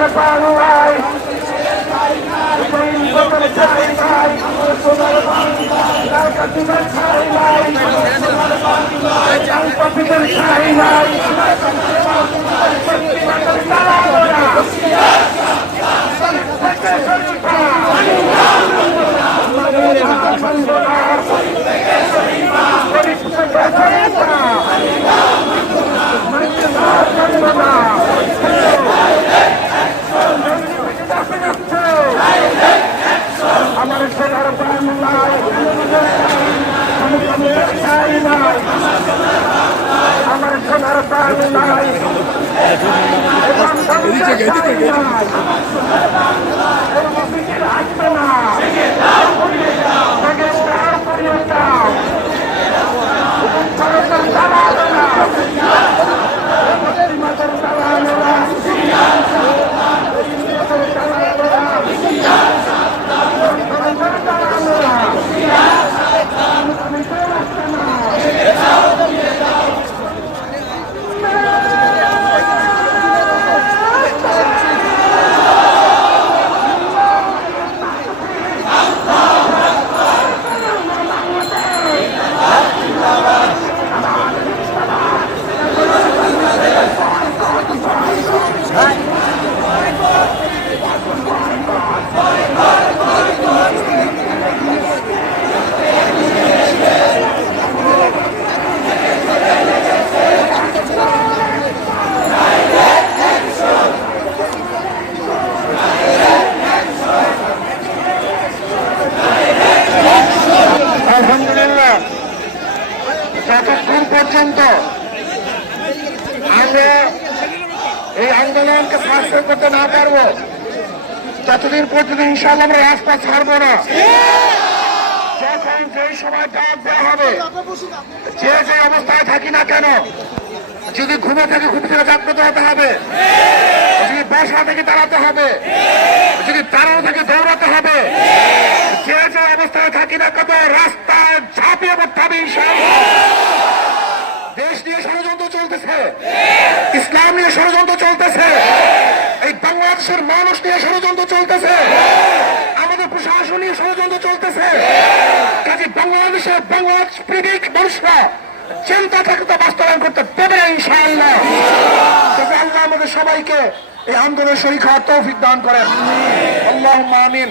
সোনার বাংলায় সোনার আমার সোনার বাংলায় আমার সোনার বাংলায় আসবে না আলহামদুলিল্লাহ যতক্ষণ পর্যন্ত আমরা এই আন্দোলনকে সাকসেস করতে না পারবো ততদিন পর্যন্ত ইনশাআল্লাহ আমরা রাস্তা ছাড়বো না। যখন যেই সময় ডাক দেওয়া হবে যে যে অবস্থায় থাকি না কেন, যদি ঘুমে থেকে ঘুম থেকে জাগ্রত হতে হবে, যদি বসা থেকে দাঁড়াতে হবে, যদি দাঁড়ানো থেকে দৌড়াতে হবে, যে যে অবস্থায় থাকি না কেন রাস্তায় ঝাঁপিয়ে পড়তে হবে ইনশাআল্লাহ। দেশ নিয়ে ষড়যন্ত্র চলতেছে, ইসলাম নিয়ে ষড়যন্ত্র চলতেছে, এই বাংলাদেশের মানুষ নিয়ে ষড়যন্ত্র চলতেছে, আমাদের প্রশাসন নিয়ে ষড়যন্ত্র চলতেছে। কাজে বাংলাদেশ প্রেমিক মানুষরা চিন্তা থাকে তো বাস্তবায়ন করতে দেবে না ইনশাআল্লাহ। তবে আল্লাহ আমাদের সবাইকে এই আন্দোলনের শরীক হওয়ার তৌফিক দান করেন। আল্লাহুম্মা আমিন।